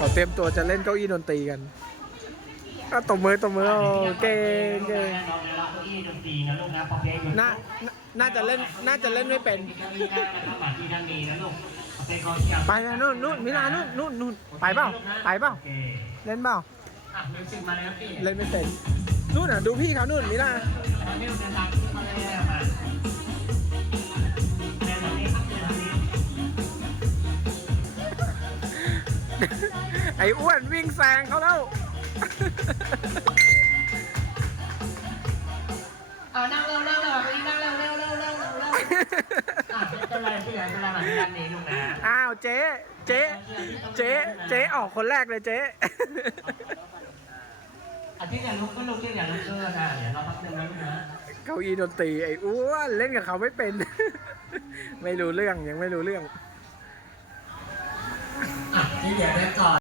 เขาเตรียมตัวจะเล่นเก้าอี้ดนตรีกันอะตบมือตบมือโอเก่งเก่งน้องเวลาเก้าอี้ดนตรีนะลูกนะพอเพลงอยู่น่าน่าจะเล่นน่าจะเล่นไม่เป็นได้นะครับหมาที่ด้านนี้นโอเคกองเชียร์ไปนะนู่นนู่นมิลานู่นนู่นนู่นไปเปล่าไปเปล่าเล่นเปล่าเล่นไม่เป็นนู่นอะดูพี่เขานู่นมิลาเดินทางขึ้นมาเลยอะมาเดินแบบนี้ครับเดินแบบนี้ไอ้อ้วนวิ่งแซงเขาแล้ว เอานั่งเร็วนั่งเร็วพี่นั่งเร็วเร็วเร็วเร็วเร็วเร็วอะไม่เป็นไรพี่ใหญ่เป็นไรมาที่ด้านนี้ลูกนะอ้าวเจ๊ เจ๊ เจ๊ เจ๊ออกคนแรกเลยเจ๊อะที่อย่าลุกก็ลุกที่อย่าลุกเกินอะเดี๋ยวเราพักหนึ่งนะลูกนะเก้าอี้ดนตรีไอ้อ้วนเล่นกับเขาไม่เป็น ไม่รู้เรื่องยังไม่รู้เรื่อง อะที่เดี๋ยวได้ก่อน